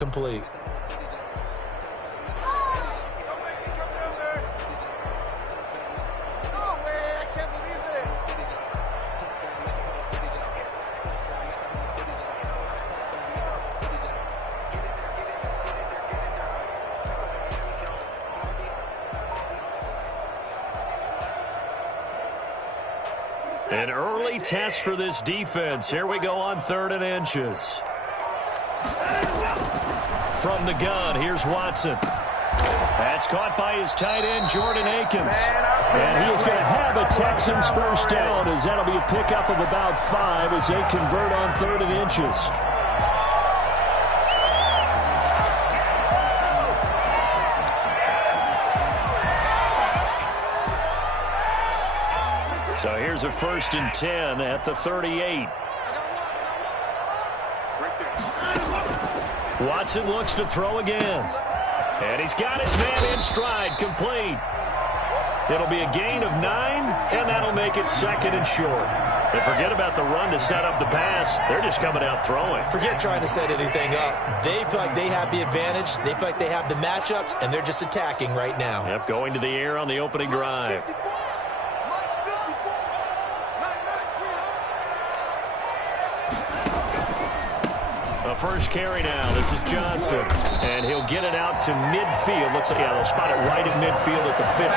Complete. An early test for this defense. Here we go on 3rd and inches. From the gun, here's Watson. That's caught by his tight end, Jordan Akins. And he is going to have a Texans first down, as that'll be a pickup of about 5 as they convert on 3rd and inches. So here's a 1st and 10 at the 38. Watson looks to throw again. And he's got his man in stride, complete. It'll be a gain of 9, and that'll make it 2nd and short. And forget about the run to set up the pass. They're just coming out throwing. Forget trying to set anything up. They feel like they have the advantage. They feel like they have the matchups, and they're just attacking right now. Yep, going to the air on the opening drive. A first carry now. This is Johnson. And he'll get it out to midfield. Let's say, yeah, they'll spot it right at midfield at the 50.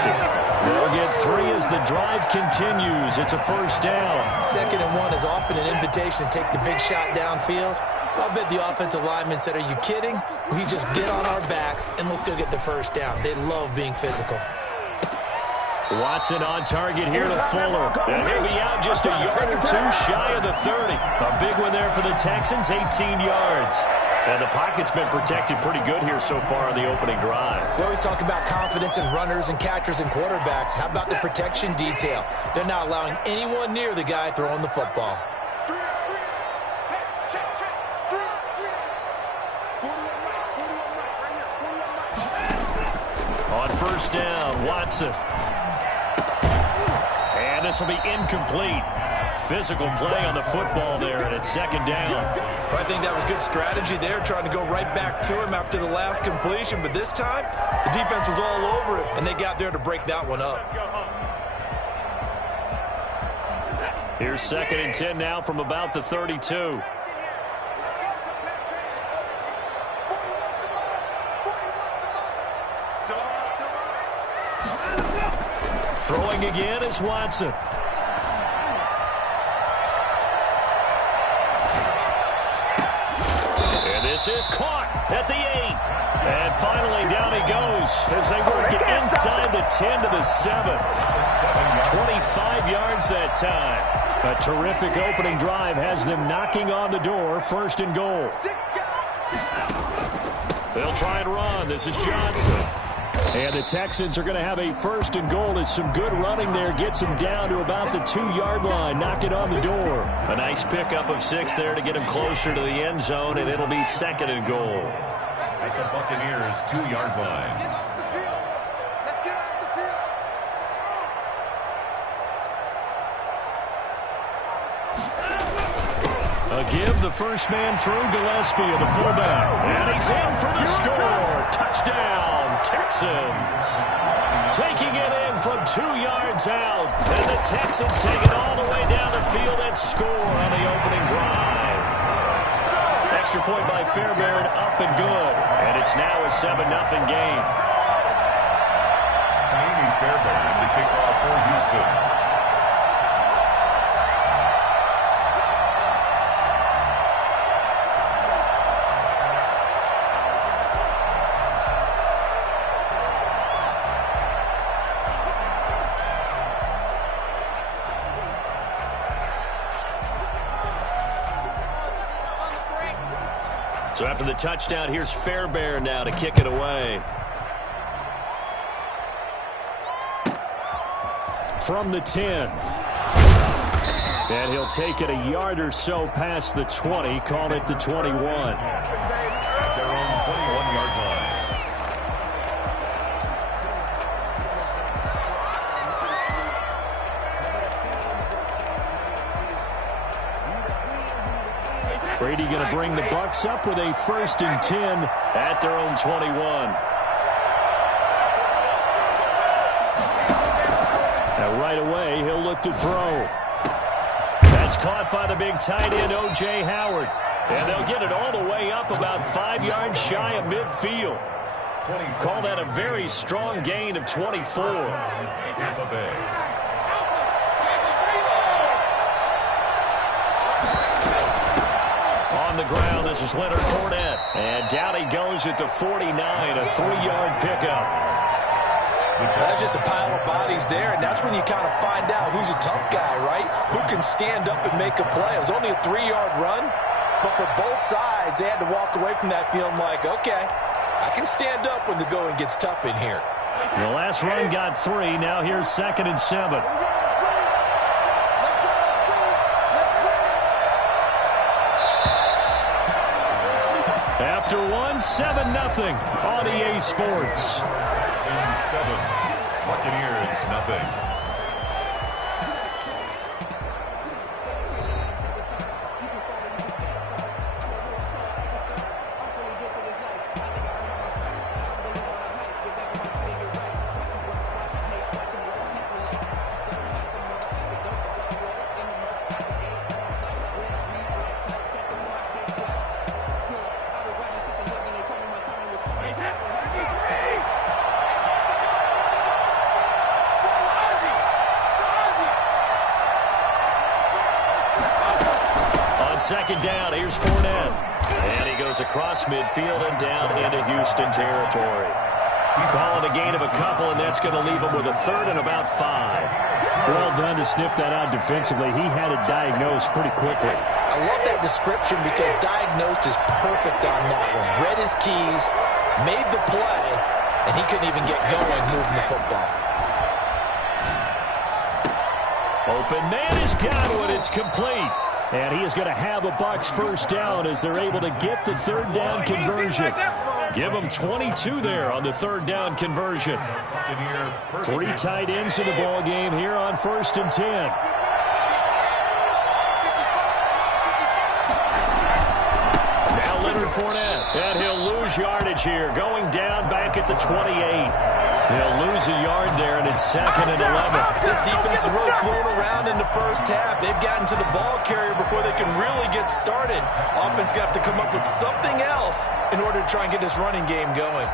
They'll get 3 as the drive continues. It's a first down. 2nd and 1 is often an invitation to take the big shot downfield. I'll bet the offensive lineman said, are you kidding? We just get on our backs and let's go get the first down. They love being physical. Watson on target here to Fuller. And he'll be out just a yard or 2 shy of the 30. A big one there for the Texans, 18 yards. And the pocket's been protected pretty good here so far on the opening drive. We always talk about confidence in runners and catchers and quarterbacks. How about the protection detail? They're not allowing anyone near the guy throwing the football. On first down, Watson. And this will be incomplete. Physical play on the football there, and it's 2nd down. I think that was good strategy there, trying to go right back to him after the last completion. But this time, the defense was all over it, and they got there to break that one up. Here's 2nd and 10 now from about the 32. Throwing again is Watson. And this is caught at the 8. And finally down he goes as they work it inside the 10 to the 7. 25 yards that time. A terrific opening drive has them knocking on the door. 1st and goal. They'll try and run. This is Johnson. And the Texans are going to have a 1st and goal as some good running there gets them down to about the 2-yard line. Knock it on the door. A nice pickup of 6 there to get him closer to the end zone, and it'll be 2nd and goal. At the Buccaneers' 2-yard line. A give the first man through Gillespie of the fullback. And he's in for the score. Touchdown, Texans. Taking it in from 2 yards out. And the Texans take it all the way down the field and score on the opening drive. Extra point by Fairbairn, up and good. And it's now a 7-0 game. Amy Fairbairn, the kickoff for Houston. So after the touchdown, here's Fairbairn now to kick it away. From the 10. And he'll take it a yard or so past the 20, call it the 21. At their own 21-yard line. Brady going to bring the Bucs up with a 1st and 10 at their own 21. Now right away, he'll look to throw. That's caught by the big tight end, O.J. Howard. And they'll get it all the way up about 5 yards shy of midfield. Call that a very strong gain of 24. Tampa Bay. On the ground, this is Leonard Fournette. And down he goes at the 49, a 3-yard pickup. That's just a pile of bodies there, and that's when you kind of find out who's a tough guy, right? Who can stand up and make a play. It was only a 3-yard run, but for both sides, they had to walk away from that feeling like, okay, I can stand up when the going gets tough in here. The last run got 3. Now here's 2nd and 7. After 7-0 on EA Sports. 7, Buccaneers, nothing. Second down, here's Fournette. And he goes across midfield and down into Houston territory. Calling a gain of a couple, and that's going to leave him with a 3rd and about 5. Well done to sniff that out defensively. He had it diagnosed pretty quickly. I love that description because diagnosed is perfect on that one. Read his keys, made the play, and he couldn't even get going moving the football. Open man is Godwin. It's complete. And he is going to have a Bucs 1st down as they're able to get the 3rd down conversion. Give him 22 there on the 3rd down conversion. 3 tight ends in the ball game here on 1st and 10. Now Leonard Fournette, and he'll lose yardage here, going down back at the 28. He'll lose a yard there, and it's 2nd and 11. This defense is really thrown around in the first half. They've gotten to the ball carrier before they can really get started. Offense got to come up with something else in order to try and get this running game going.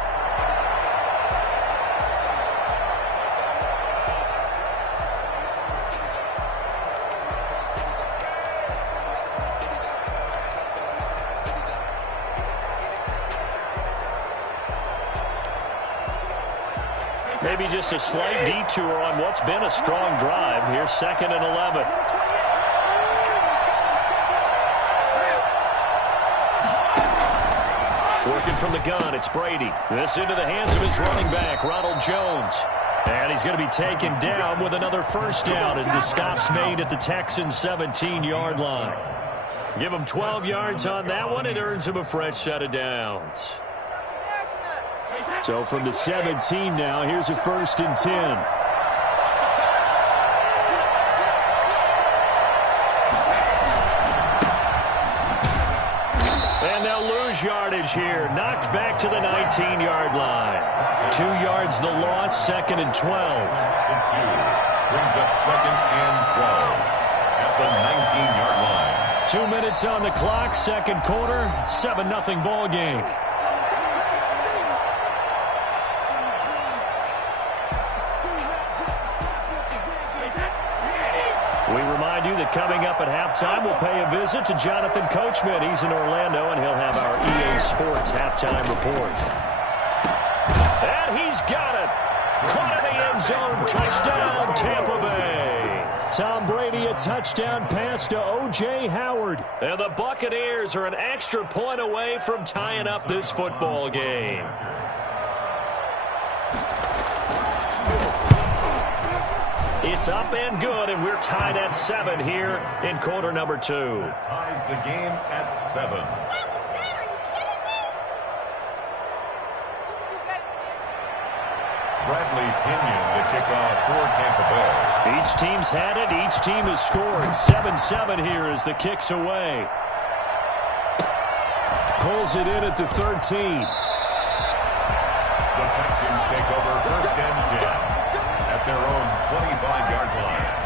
Maybe just a slight detour on what's been a strong drive. Here's 2nd and 11. Working from the gun, it's Brady. This into the hands of his running back, Ronald Jones. And he's going to be taken down with another 1st down as the stop's made at the Texans' 17-yard line. Give him 12 yards on that one. It earns him a fresh set of downs. So from the 17 now, here's a 1st and 10. And they'll lose yardage here. Knocked back to the 19-yard line. 2 yards the loss, 2nd and 12. Brings up 2nd and 12 at the 19-yard line. 2 minutes on the clock, 2nd quarter, 7-0 ball game. We remind you that coming up at halftime, we'll pay a visit to Jonathan Coachman. He's in Orlando, and he'll have our EA Sports halftime report. And he's got it. Caught in the end zone. Touchdown, Tampa Bay. Tom Brady, a touchdown pass to O.J. Howard. And the Buccaneers are an extra point away from tying up this football game. It's up and good, and we're tied at 7 here in quarter number 2. Ties the game at 7. Bradley Pinion, the kickoff for Tampa Bay. Each team's had it. Each team has scored. 7-7 here as the kick's away. Pulls it in at the 13. The Texans take over 1st and 10 at their own 25-yard line.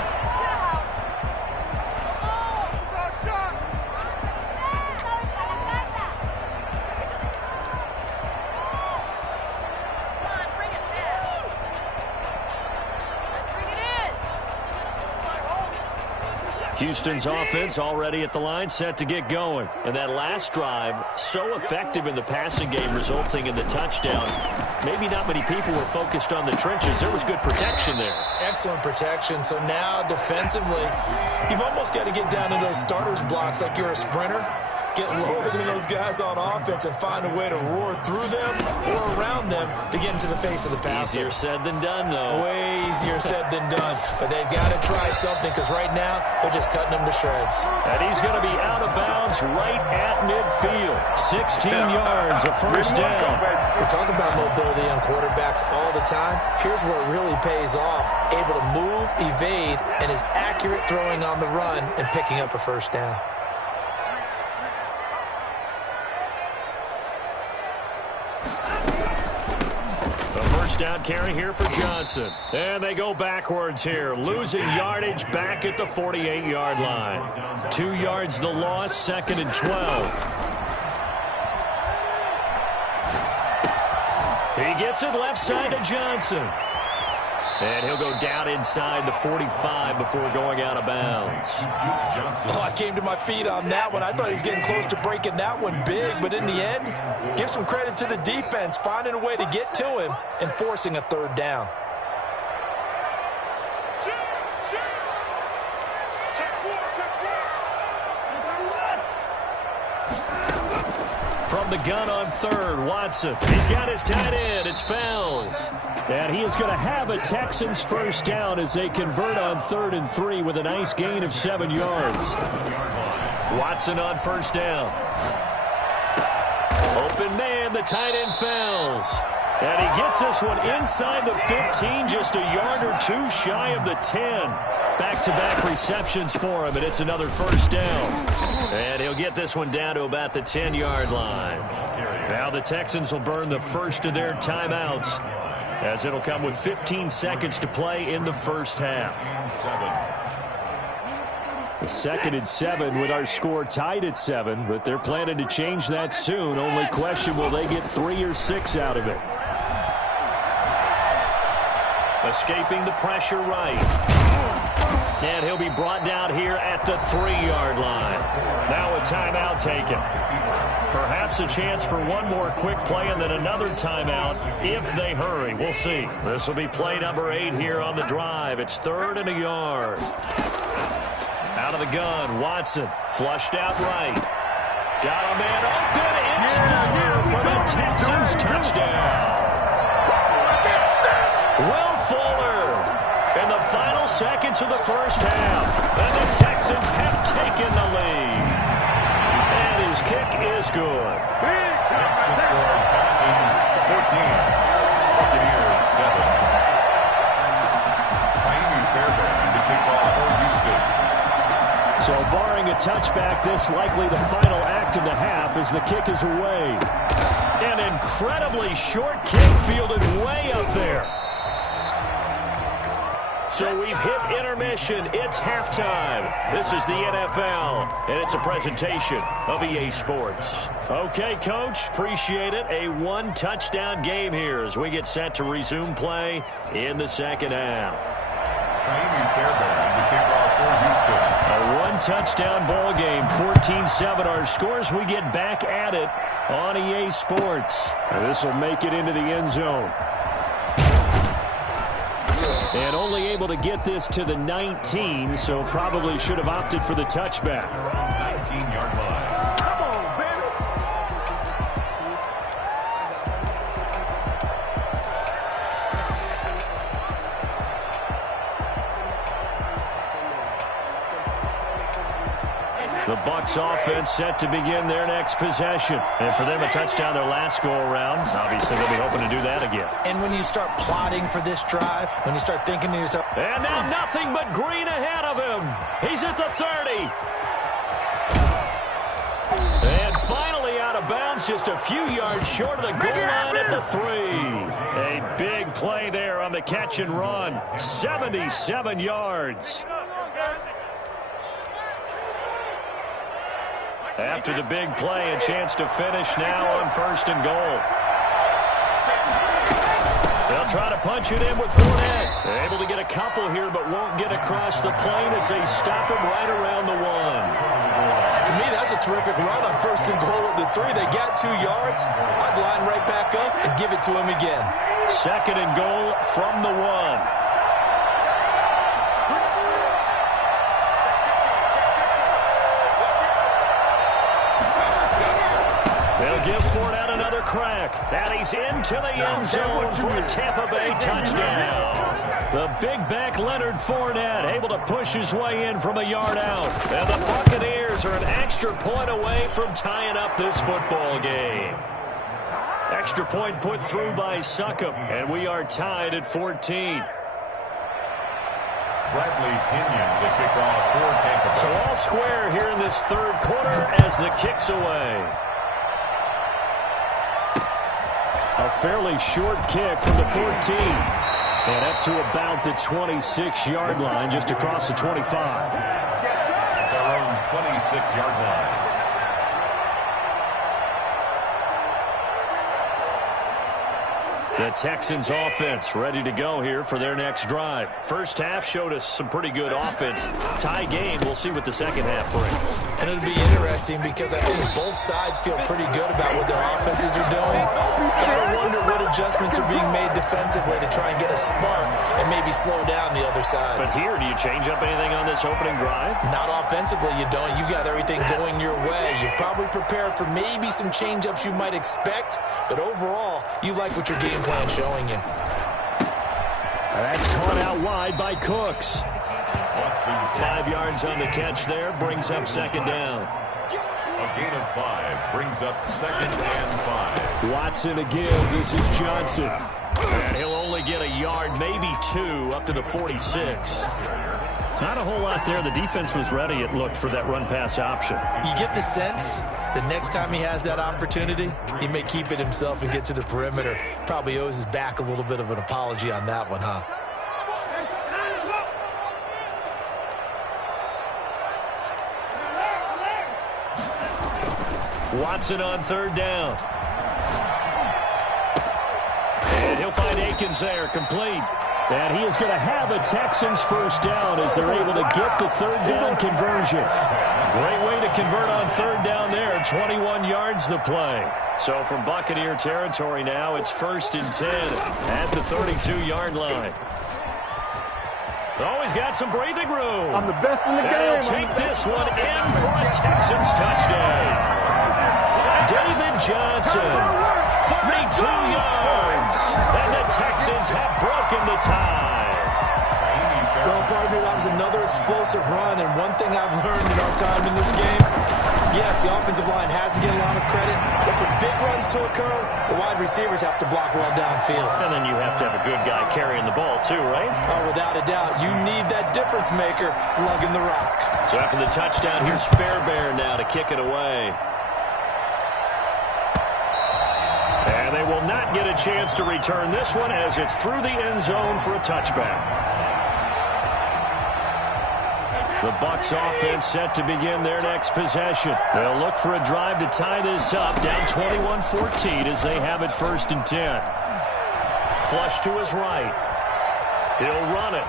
Houston's offense already at the line, set to get going. And that last drive, so effective in the passing game, resulting in the touchdown. Maybe not many people were focused on the trenches. There was good protection there. Excellent protection. So now, defensively, you've almost got to get down to those starters blocks like you're a sprinter. Get lower than those guys on offense and find a way to roar through them or around them to get into the face of the passer. Easier said than done, though. Way easier said than done. But they've got to try something because right now they're just cutting them to shreds. And he's going to be out of bounds right at midfield. 16 yards, a first down. We talk about mobility on quarterbacks all the time. Here's where it really pays off. Able to move, evade, and is accurate throwing on the run and picking up a first down. Down carry here for Johnson. And they go backwards here. Losing yardage back at the 48-yard line. 2 yards the loss, 2nd and 12. He gets it left side to Johnson. And he'll go down inside the 45 before going out of bounds. Oh, I came to my feet on that one. I thought he was getting close to breaking that one big, but in the end, give some credit to the defense, finding a way to get to him and forcing a third down. From the gun on third, Watson. He's got his tight end. It's Fells. And he is going to have a Texans first down as they convert on 3rd and 3 with a nice gain of 7 yards. Watson on first down. Open man, the tight end Fells. And he gets this one inside the 15, just a yard or two shy of the 10. Back-to-back receptions for him, and it's another first down. And he'll get this one down to about the 10-yard line. Now the Texans will burn the first of their timeouts, as it'll come with 15 seconds to play in the first half. The 2nd and 7 with our score tied at 7, but they're planning to change that soon. Only question, will they get 3 or 6 out of it? Escaping the pressure right. And he'll be brought down here at the 3-yard line. Now a timeout taken. Perhaps a chance for one more quick play and then another timeout if they hurry. We'll see. This will be play number 8 here on the drive. It's 3rd and a yard. Out of the gun, Watson flushed out right. Got a man open. It's Fuller for the Texans touchdown. Will Fuller in the final seconds of the first half. And the Texans have taken the lead. And his kick is good. Texans score. Texans 14. Buccaneers 7. Miami Fairbairn, the kickoff for Houston. So barring a touchback, this likely the final act of the half as the kick is away. An incredibly short kick fielded way up there. So we've hit intermission. It's halftime. This is the NFL, and it's a presentation of EA Sports. Okay, Coach, appreciate it. A one-touchdown game here as we get set to resume play in the second half. Miami Fairbairn, the kickoff for Houston. A one-touchdown ball game, 14-7 our scores. We get back at it on EA Sports. And this will make it into the end zone. And only able to get this to the 19, so probably should have opted for the touchback. 19-yard line. Come on, baby. The Bucs offense set to begin their next possession. And for them, a touchdown their last go-around. Obviously, they'll be hoping to do that again. And when you start plotting for this drive, when you start thinking to yourself, And now nothing but green ahead of him. He's at the 30. And finally out of bounds, just a few yards short of the goal line at the 3. A big play there on the catch and run. 77 yards. After the big play, a chance to finish now on 1st and goal. They'll try to punch it in with Fournette. They're able to get a couple here, but won't get across the plane as they stop him right around the 1. To me, that's a terrific run on 1st and goal at the 3. They got 2 yards. I'd line right back up and give it to him again. 2nd and goal from the 1. They'll give Fournette another crack. And he's into the end zone for a Tampa Bay touchdown. The big back Leonard Fournette able to push his way in from a yard out. And the Buccaneers are an extra point away from tying up this football game. Extra point put through by Succop. And we are tied at 14. Bradley Pinion to kick off for Tampa Bay. So all square here in this 3rd quarter as the kick's away. A fairly short kick from the 14. And up to about the 26-yard line, just across the 25. Their own 26-yard line. The Texans offense ready to go here for their next drive. First half showed us some pretty good offense. Tie game. We'll see what the second half brings. And it'll be interesting because I think both sides feel pretty good about what their offenses are doing. Gotta wonder what adjustments are being made defensively to try and get a spark and maybe slow down the other side. But here, do you change up anything on this opening drive? Not offensively, you don't. You got everything going your way. You've probably prepared for maybe some change-ups you might expect, but overall, you like what your game plan showing you. That's caught out wide by Cooks. 5 yards on the catch there, brings up 2nd down. A gain of 5 brings up 2nd and 5. Watson to give. This is Johnson. And he'll only get a yard, maybe 2, up to the 46. Not a whole lot there. The defense was ready, it looked, for that run-pass option. You get the sense that next time he has that opportunity, he may keep it himself and get to the perimeter. Probably owes his back a little bit of an apology on that one, huh? Watson on 3rd down. And he'll find Akins there, complete. And he is going to have a Texans first down as they're able to get the 3rd down conversion. Great way to convert on 3rd down there. 21 yards the play. So from Buccaneer territory now, it's 1st and 10 at the 32-yard line. Always got some breathing room. I'm the best in the game. They'll take this one in for a Texans touchdown. David Johnson, 32 yards. And the Texans have broken the tie. Well, partner, that was another explosive run, and one thing I've learned in our time in this game, yes, the offensive line has to get a lot of credit, but for big runs to occur, the wide receivers have to block well downfield. And then you have to have a good guy carrying the ball too, right? Oh, without a doubt. You need that difference maker lugging the rock. So after the touchdown, here's Fairbairn now to kick it away. And they will not get a chance to return this one as it's through the end zone for a touchback. The Bucs offense set to begin their next possession. They'll look for a drive to tie this up, down 21-14 as they have it 1st and 10. Flush to his right. He'll run it.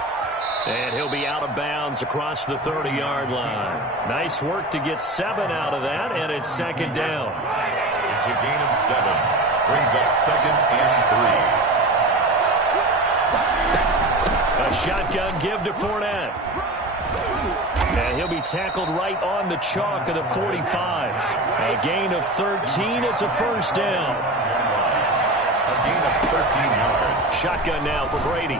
And he'll be out of bounds across the 30-yard line. Nice work to get 7 out of that, and it's 2nd down. It's a gain of 7. Brings up 2nd and 3. A shotgun give to Fournette. And he'll be tackled right on the chalk of the 45. A gain of 13. It's a 1st down. A gain of 13 yards. Shotgun now for Brady.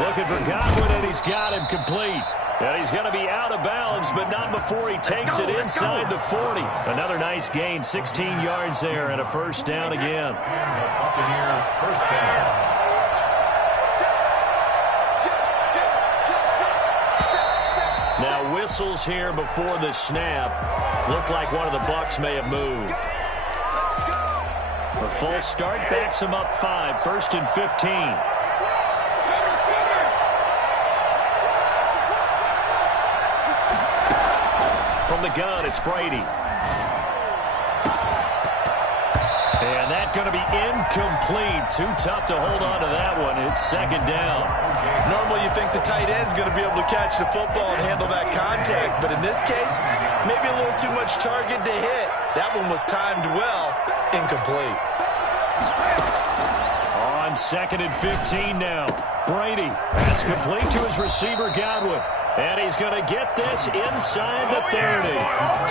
Looking for Godwin, and he's got him complete. And he's going to be out of bounds, but not before he takes it inside the 40. Another nice gain, 16 yards there, and a 1st down again. Buccaneer 1st down. Now with whistles here before the snap. Looked like one of the Bucs may have moved. A false start backs him up 5, 1st and 15. From the gun, it's Brady. And that's going to be incomplete. Too tough to hold on to that one. It's 2nd down. Normally you think the tight end's going to be able to catch the football and handle that contact. But in this case, maybe a little too much target to hit. That one was timed well. Incomplete. On 2nd and 15 now. Brady. That's complete to his receiver, Godwin. And he's going to get this inside the 30.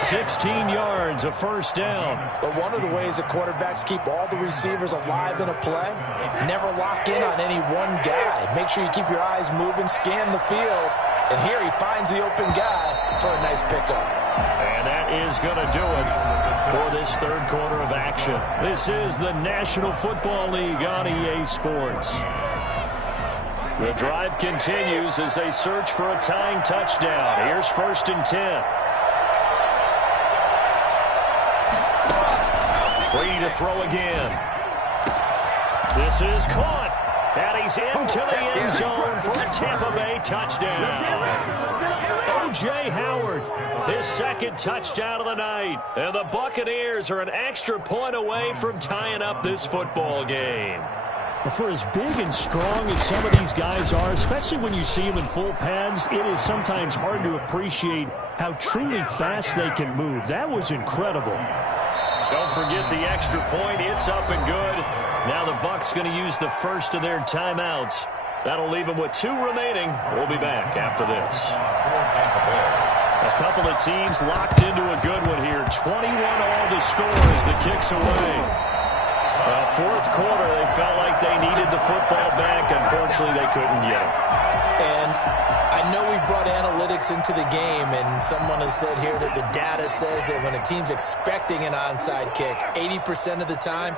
16 yards, a 1st down. But one of the ways that quarterbacks keep all the receivers alive in a play, never lock in on any one guy. Make sure you keep your eyes moving, scan the field. And here he finds the open guy for a nice pickup. And that is going to do it for this 3rd quarter of action. This is the National Football League on EA Sports. The drive continues as they search for a tying touchdown. Here's 1st and 10. Brady to throw again. This is caught. And he's into the end zone for a Tampa Bay touchdown. O.J. Howard, his 2nd touchdown of the night. And the Buccaneers are an extra point away from tying up this football game. For as big and strong as some of these guys are, especially when you see them in full pads, it is sometimes hard to appreciate how truly fast they can move. That was incredible. Don't forget the extra point. It's up and good. Now the Bucs going to use the first of their timeouts. That'll leave them with 2 remaining. We'll be back after this. A couple of teams locked into a good one here. 21 all the score as the kick's away. 4th quarter, they felt like they needed the football back. Unfortunately, they couldn't get it. And I know we brought analytics into the game, and someone has said here that the data says that when a team's expecting an onside kick, 80% of the time,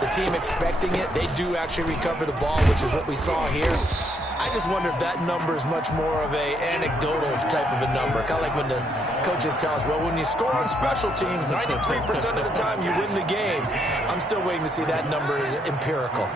the team expecting it, they do actually recover the ball, which is what we saw here. I just wonder if that number is much more of a anecdotal type of a number. Kind of like when the coaches tell us, well, when you score on special teams, 93% of the time you win the game. I'm still waiting to see that number is empirical.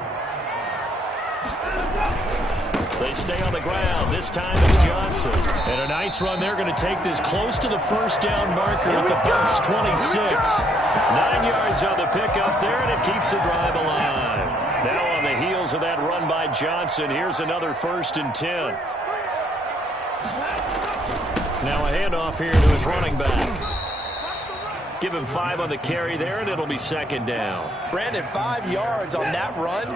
They stay on the ground. This time it's Johnson. And a nice run. They're going to take this close to the 1st down marker at the Bucs 26. 9 yards on the pickup there, and it keeps the drive alive. Now on the heels of that run by Johnson, here's another 1st and 10. Now a handoff here to his running back. Give him 5 on the carry there, and it'll be 2nd down. Brandon, 5 yards on that run.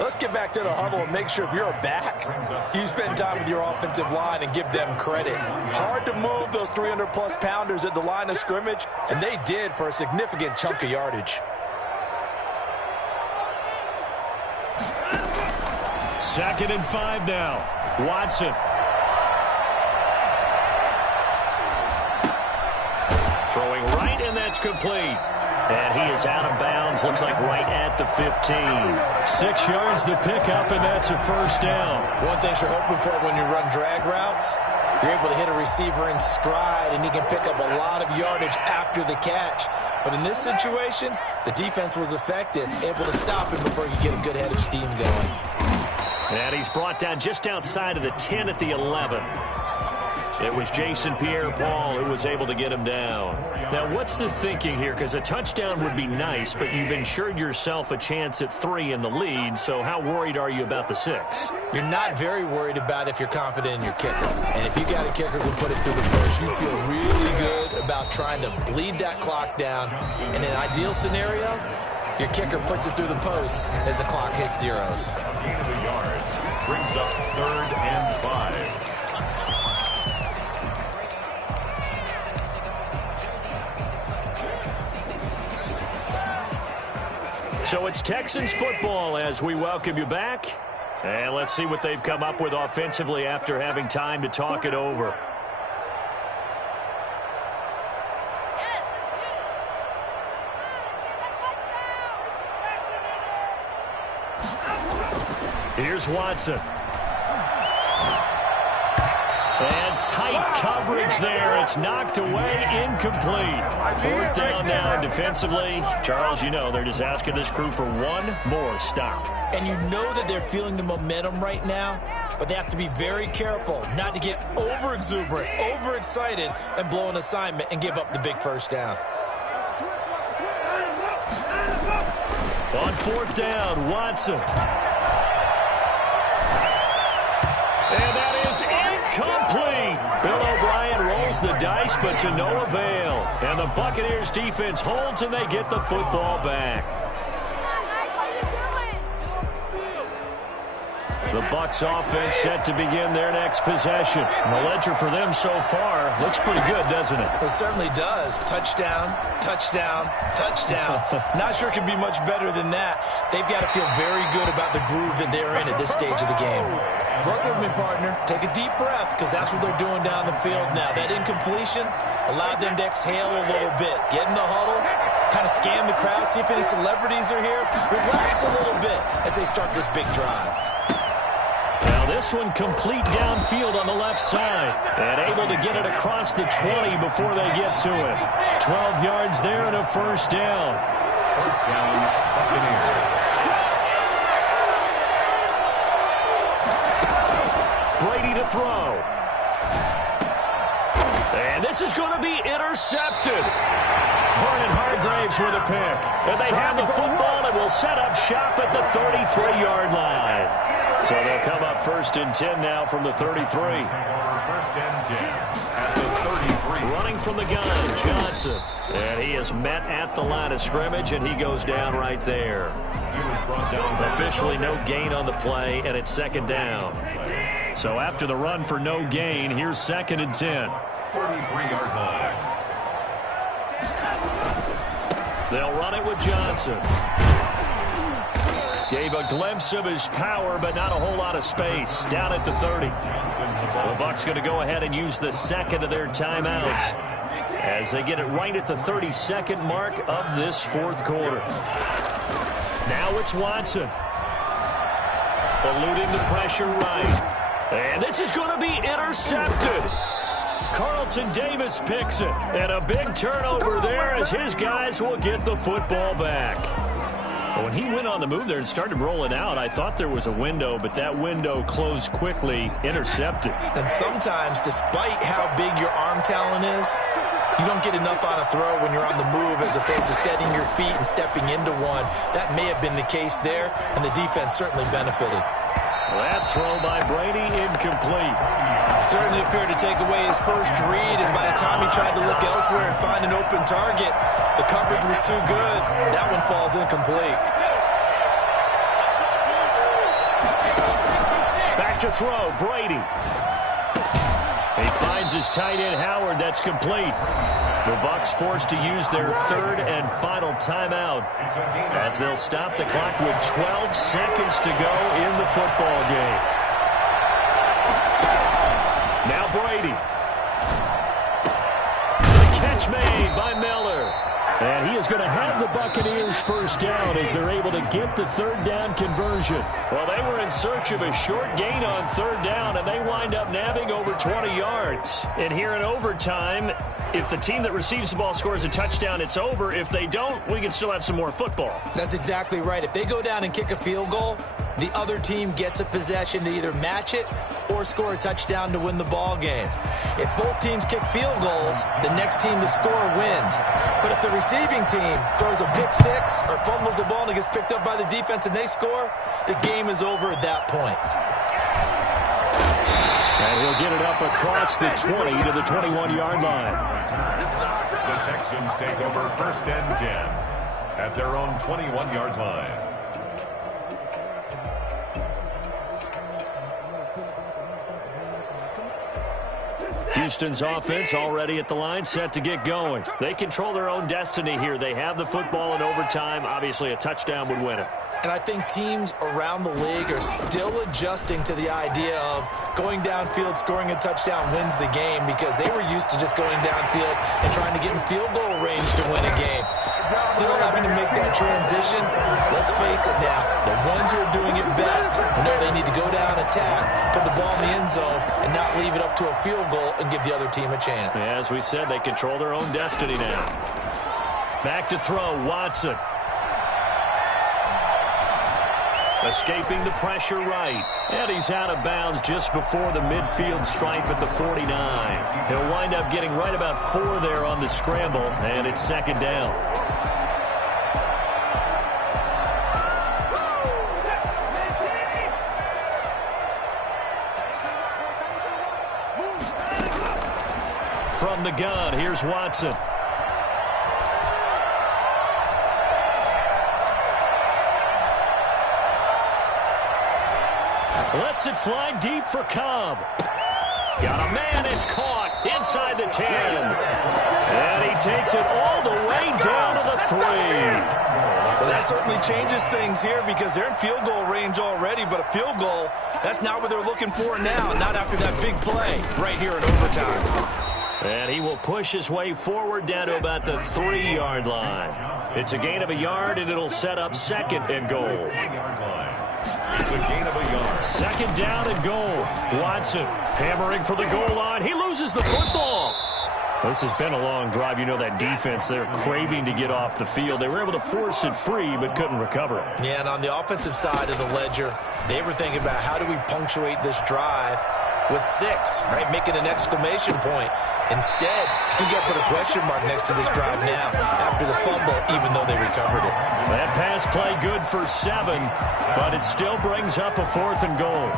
Let's get back to the huddle and make sure if you're a back, you spend time with your offensive line and give them credit. Hard to move those 300-plus pounders at the line of scrimmage, and they did for a significant chunk of yardage. 2nd and 5 now. Watson. Throwing right, and that's complete. And he is out of bounds, looks like right at the 15. 6 yards the pickup, and that's a 1st down. One thing you're hoping for when you run drag routes, you're able to hit a receiver in stride, and he can pick up a lot of yardage after the catch. But in this situation, the defense was effective, able to stop him before you get a good head of steam going. And he's brought down just outside of the 10 at the 11. It was Jason Pierre-Paul who was able to get him down. Now, what's the thinking here? Because a touchdown would be nice, but you've ensured yourself a chance at 3 in the lead, so how worried are you about the 6? You're not very worried about if you're confident in your kicker. And if you got a kicker who put it through the post, you feel really good about trying to bleed that clock down. In an ideal scenario, your kicker puts it through the post as the clock hits zeros. Gain of a yard. Brings up 3rd and 5. So it's Texans football as we welcome you back. And let's see what they've come up with offensively after having time to talk it over. Here's Watson. And tight coverage there. It's knocked away, incomplete. Fourth down now defensively. Charles, you know, they're just asking this crew for one more stop. And you know that they're feeling the momentum right now, but they have to be very careful not to get over-exuberant, over-excited, and blow an assignment and give up the big first down. On fourth down, Watson. And that is incomplete. Bill O'Brien rolls the dice, but to no avail. And the Buccaneers defense holds, and they get the football back. The Bucs offense set to begin their next possession. And the ledger for them so far looks pretty good, doesn't it? It certainly does. Touchdown, touchdown, touchdown. Not sure it can be much better than that. They've got to feel very good about the groove that they're in at this stage of the game. Work with me, partner. Take a deep breath, because that's what they're doing down the field now. That incompletion allowed them to exhale a little bit. Get in the huddle, kind of scan the crowd, see if any celebrities are here. Relax a little bit as they start this big drive. Now this one complete downfield on the left side. And able to get it across the 20 before they get to it. 12 yards there and a first down. First down, Buccaneers. Brady to throw. And this is going to be intercepted. Vernon Hargreaves with a pick. And they have the football and will set up shop at the 33-yard line. So they'll come up first and 10 now from the 33. First and 10 at the 33. Running from the gun, Johnson. And he is met at the line of scrimmage, and he goes down right there. He was brought down. Officially no gain on the play, and it's second down. So after the run for no gain, here's second and 10. 43-yard line. They'll run it with Johnson. Gave a glimpse of his power, but not a whole lot of space. Down at the 30. The Bucs going to go ahead and use the second of their timeouts as they get it right at the 32nd mark of this fourth quarter. Now it's Watson. Eluding the pressure right. And this is going to be intercepted. Carlton Davis picks it. And a big turnover there as his guys will get the football back. When he went on the move there and started rolling out, I thought there was a window, but that window closed quickly, intercepted. And sometimes, despite how big your arm talent is, you don't get enough on a throw when you're on the move as opposed to setting your feet and stepping into one. That may have been the case there, and the defense certainly benefited. That throw by Brady, incomplete. Certainly appeared to take away his first read, and by the time he tried to look elsewhere and find an open target, the coverage was too good. That one falls incomplete. Back to throw, Brady. He finds his tight end, Howard. That's complete. The Bucs forced to use their third and final timeout as they'll stop the clock with 12 seconds to go in the football game. Now Brady. The catch made by Miller. And he is going to have the Buccaneers first down as they're able to get the third down conversion. Well, they were in search of a short gain on third down, and they wind up nabbing over 20 yards. And here in overtime, if the team that receives the ball scores a touchdown, it's over. If they don't, we can still have some more football. That's exactly right. If they go down and kick a field goal, the other team gets a possession to either match it or score a touchdown to win the ball game. If both teams kick field goals, the next team to score wins. But if the receiving team throws a pick six or fumbles the ball and it gets picked up by the defense and they score, the game is over at that point. And he'll get it up across the 20 to the 21-yard line. The Texans take over first and 10 at their own 21-yard line. Houston's offense already at the line, set to get going. They control their own destiny here. They have the football in overtime. Obviously, a touchdown would win it. And I think teams around the league are still adjusting to the idea of going downfield, scoring a touchdown wins the game, because they were used to just going downfield and trying to get in field goal range to win a game. Still having to make that transition. Let's face it now, The ones who are doing it best know they need to go down, attack, put the ball in the end zone, and not leave it up to a field goal and give the other team a chance. As we said, they control their own destiny now. Back to throw, Watson. Escaping the pressure right. And he's out of bounds just before the midfield stripe at the 49. He'll wind up getting right about 4 there on the scramble, and it's second down. From the gun, here's Watson. Lets it fly deep for Cobb. Got a man, it's caught inside the 10. And he takes it all the way down to the 3. Well, that certainly changes things here because they're in field goal range already, but a field goal, that's not what they're looking for now, not after that big play right here in overtime. And he will push his way forward down to about the 3-yard line. It's a gain of a yard, and it'll set up second and goal. It's a gain of a yard. Second down and goal. Watson hammering for the goal line. He loses the football. This has been a long drive. You know that defense, they're craving to get off the field. They were able to force it free but couldn't recover it. Yeah, and on the offensive side of the ledger, they were thinking about how do we punctuate this drive with 6, right? Making an exclamation point. Instead, you got to put a question mark next to this drive now after the fumble, even though they recovered it. That pass play good for 7, but it still brings up a 4th and goal.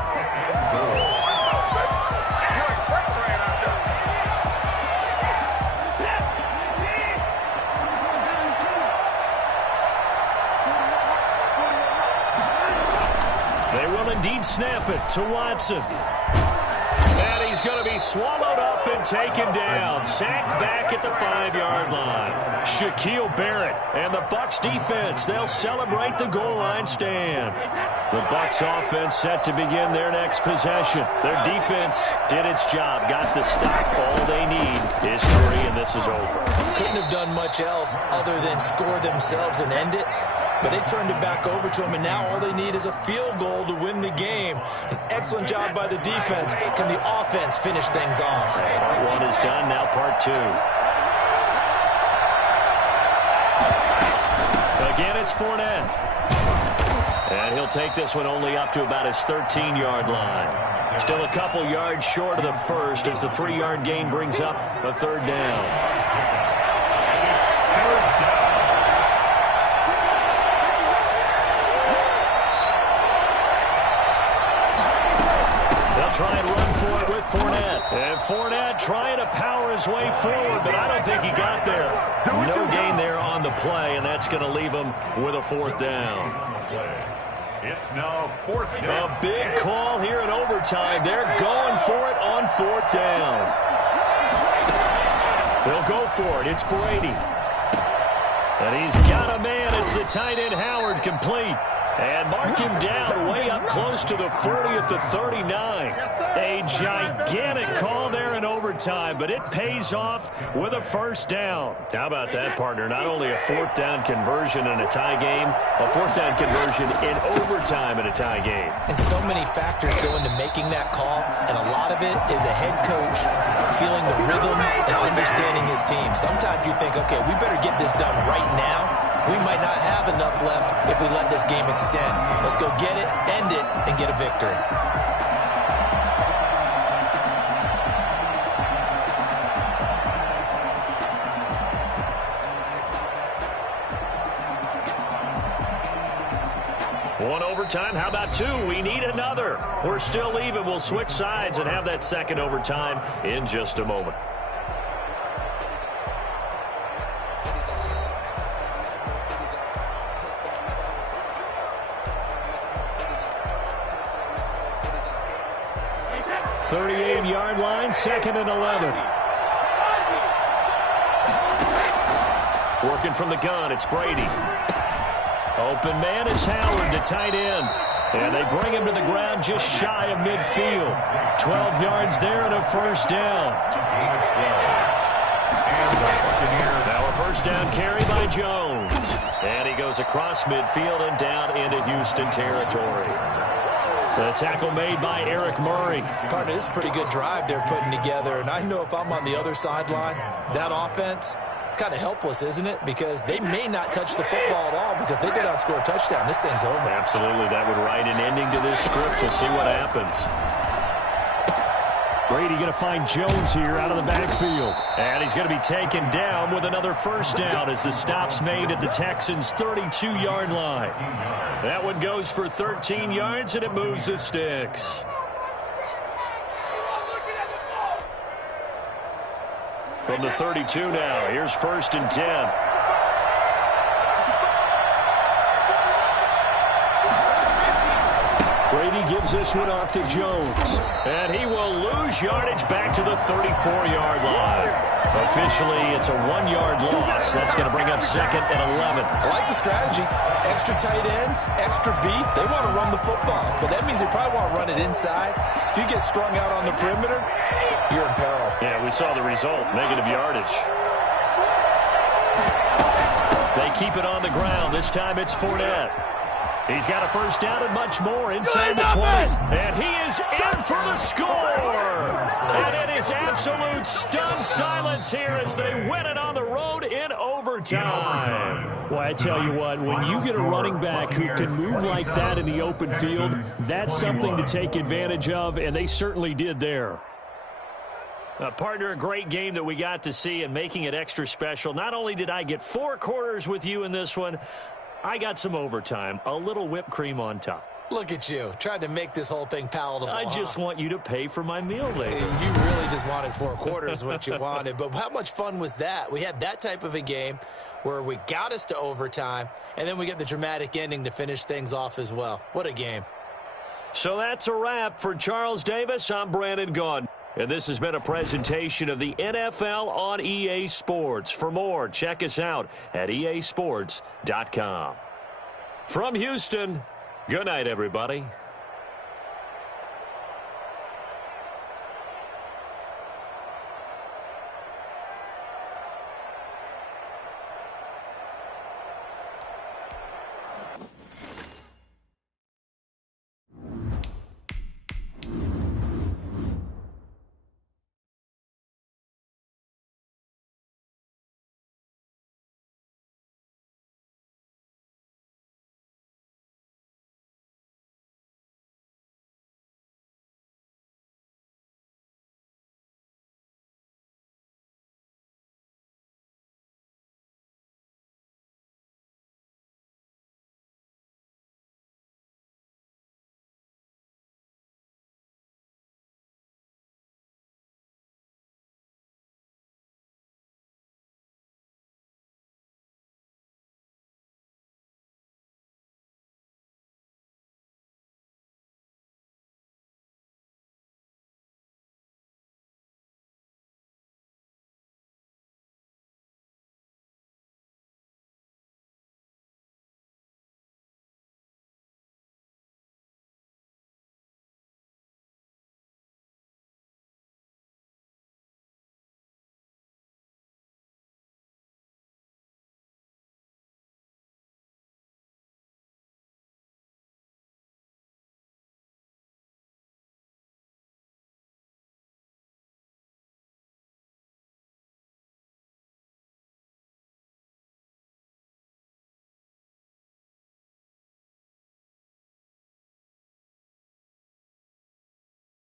They will indeed snap it to Watson. And he's going to be swallowed up and taken down. Sacked back at the 5-yard line. Shaquille Barrett and the Bucs defense, they'll celebrate the goal line stand. The Bucs offense set to begin their next possession. Their defense did its job, got the stop. All they need is 3, and this is over. Couldn't have done much else other than score themselves and end it. But they turned it back over to him, and now all they need is a field goal to win the game. An excellent job by the defense. Can the offense finish things off? Part 1 is done, now part 2. Again, it's Fournette. And he'll take this one only up to about his 13-yard line. Still a couple yards short of the first as the 3-yard gain brings up a 3rd down. Try and run for it with Fournette. And Fournette trying to power his way forward, but I don't think he got there. No gain there on the play, and that's going to leave him with a 4th down. It's now 4th down. A big call here in overtime. They're going for it on 4th down. They'll go for it. It's Brady. And he's got a man. It's the tight end Howard, complete. And mark him down way up close to the 40 at the 39. A gigantic call there in overtime, but it pays off with a 1st down. How about that, partner? Not only a 4th down conversion in a tie game, a 4th down conversion in overtime in a tie game. And so many factors go into making that call, and a lot of it is a head coach feeling the rhythm and understanding his team. Sometimes you think, okay, we better get this done right now. We might not have enough left if we let this game extend. Let's go get it, end it, and get a victory. One overtime. How about 2? We need another. We're still even. We'll switch sides and have that second overtime in just a moment. .38-yard line, 2nd and 11. Working from the gun, it's Brady. Open man is Howard, the tight end. And they bring him to the ground just shy of midfield. 12 yards there and a 1st down. Now a 1st down carry by Jones. And he goes across midfield and down into Houston territory. The tackle made by Eric Murray. Partner, this is a pretty good drive they're putting together. And I know if I'm on the other sideline, that offense, kind of helpless, isn't it? Because they may not touch the football at all, because if they go down and score a touchdown, this thing's over. Absolutely. That would write an ending to this script. We'll see what happens. Brady going to find Jones here out of the backfield. And he's going to be taken down with another first down as the stop's made at the Texans' 32-yard line. That one goes for 13 yards, and it moves the sticks. From the 32 now, here's 1st and 10. Brady gives this one off to Jones. And he will lose yardage back to the 34-yard line. Officially, it's a 1-yard loss. That's going to bring up 2nd and 11. I like the strategy. Extra tight ends, extra beef. They want to run the football, but that means they probably want to run it inside. If you get strung out on the perimeter, you're in peril. Yeah, we saw the result, negative yardage. They keep it on the ground. This time it's Fournette. He's got a first down and much more inside the 20. And he is in for the score. And it is absolute stunned silence here as they win it on the road in overtime. Well, I tell you what, when you get a running back who can move like that in the open field, that's something to take advantage of, and they certainly did there. Partner, a great game that we got to see and making it extra special. Not only did I get 4 quarters with you in this one, I got some overtime, a little whipped cream on top. Look at you, trying to make this whole thing palatable. I just want you to pay for my meal later. You really just wanted 4 quarters, what you wanted. But how much fun was that? We had that type of a game where we got us to overtime, and then we get the dramatic ending to finish things off as well. What a game. So that's a wrap. For Charles Davis, I'm Brandon Gaudin. And this has been a presentation of the NFL on EA Sports. For more, check us out at easports.com. From Houston, good night, everybody.